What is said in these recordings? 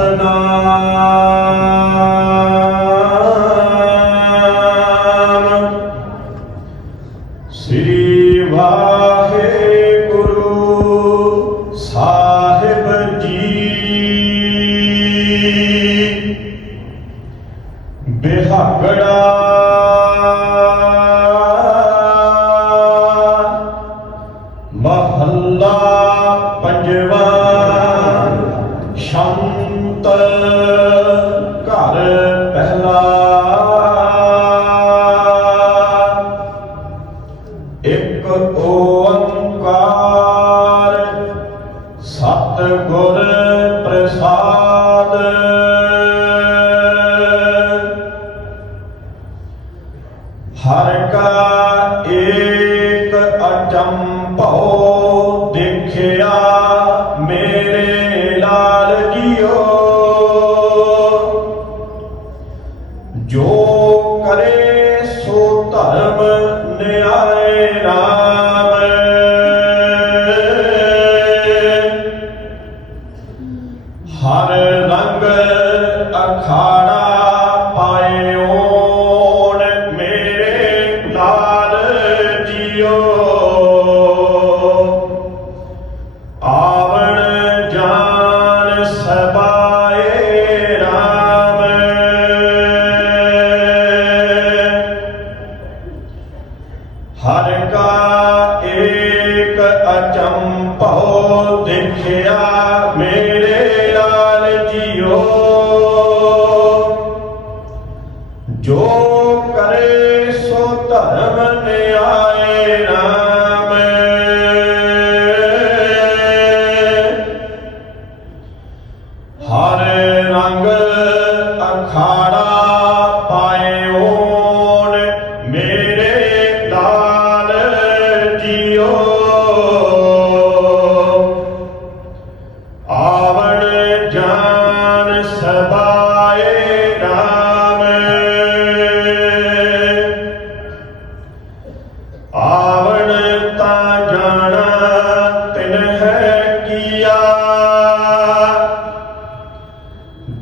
Satana. hemen ne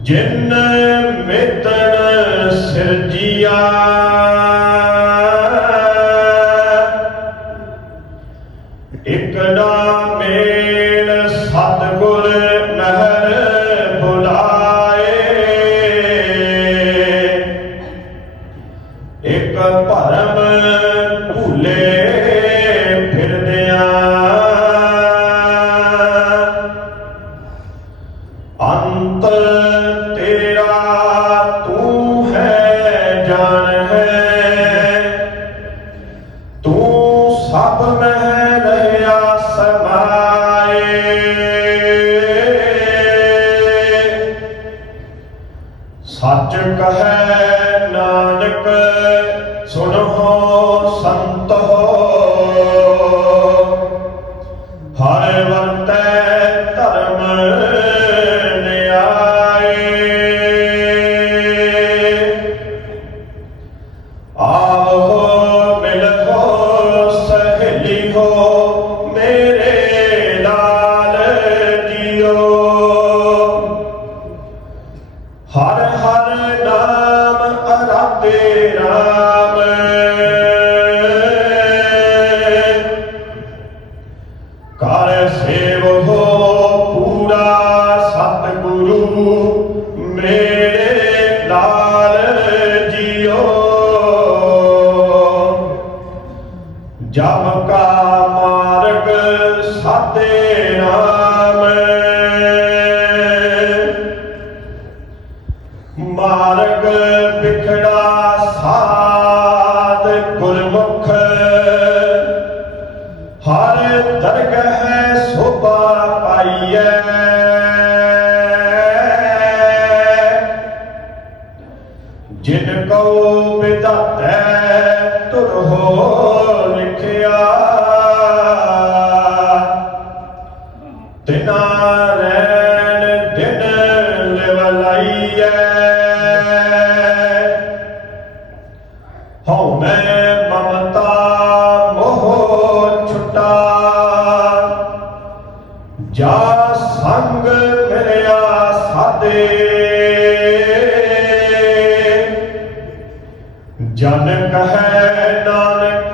ਜਿਨ ਮਿਤਣ ਸਿਰਜੀਆ ਇਕੜਾ ਮੇਲ ਸਤਗੁਰ ਨਹਿਰ ਬੁਲਾਏ। ਇਕ ਭਰਮ ਸਭ ਕਾ ਮਾਰਗ ਸਾਦੇ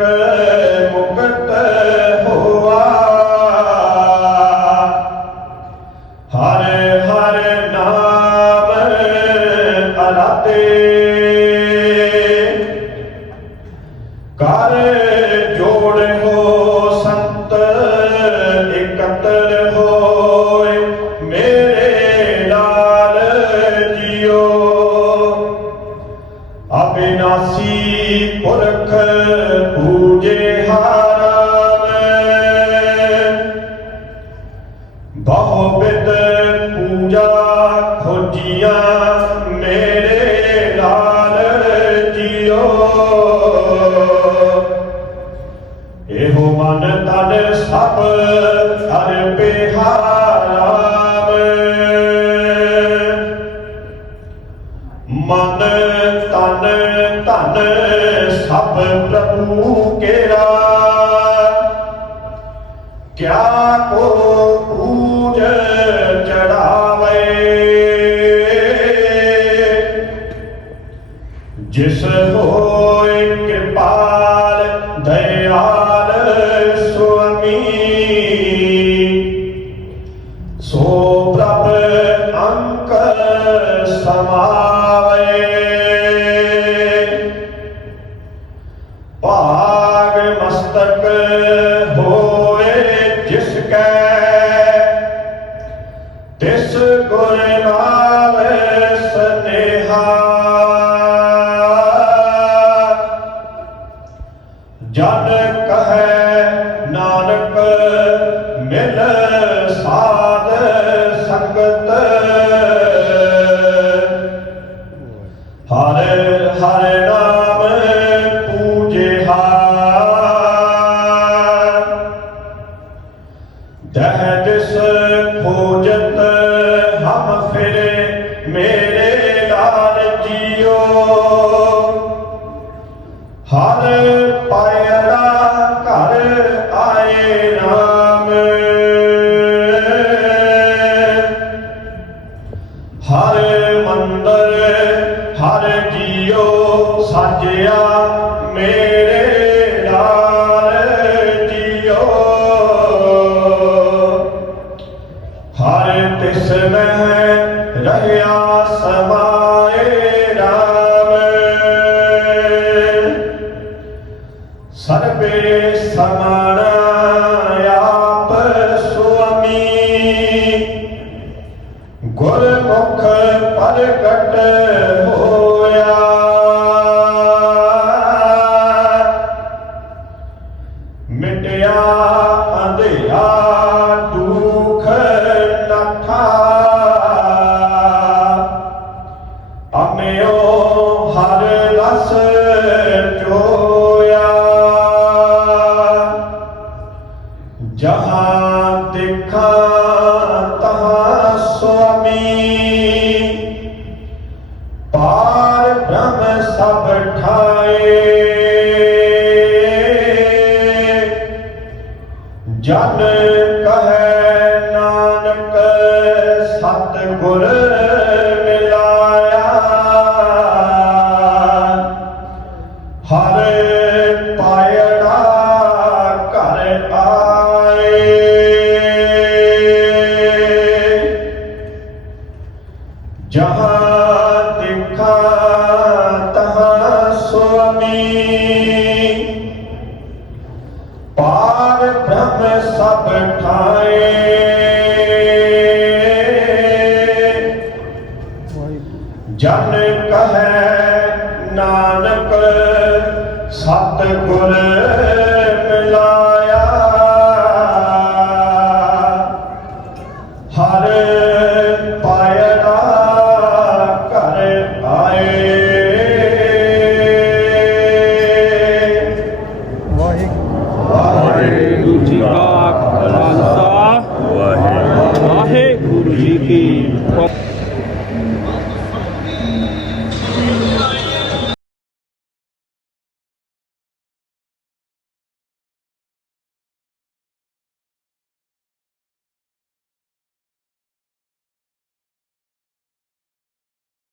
Amém. ਭਾਵ ਪ੍ਰਭੂ ਕੇਰਾ। ਕਿਆ ਕੋ Daya Sabah. ਜਹਾਂ ਦੇਖਾ ਤਹਾ ਸੁਆਮੀ। ਪਾਰ ਬ੍ਰਹਮ ਸਭ ਜਨ ਕਹੈ ਨਾਨਕ ਸਤਿਗੁਰ Allah.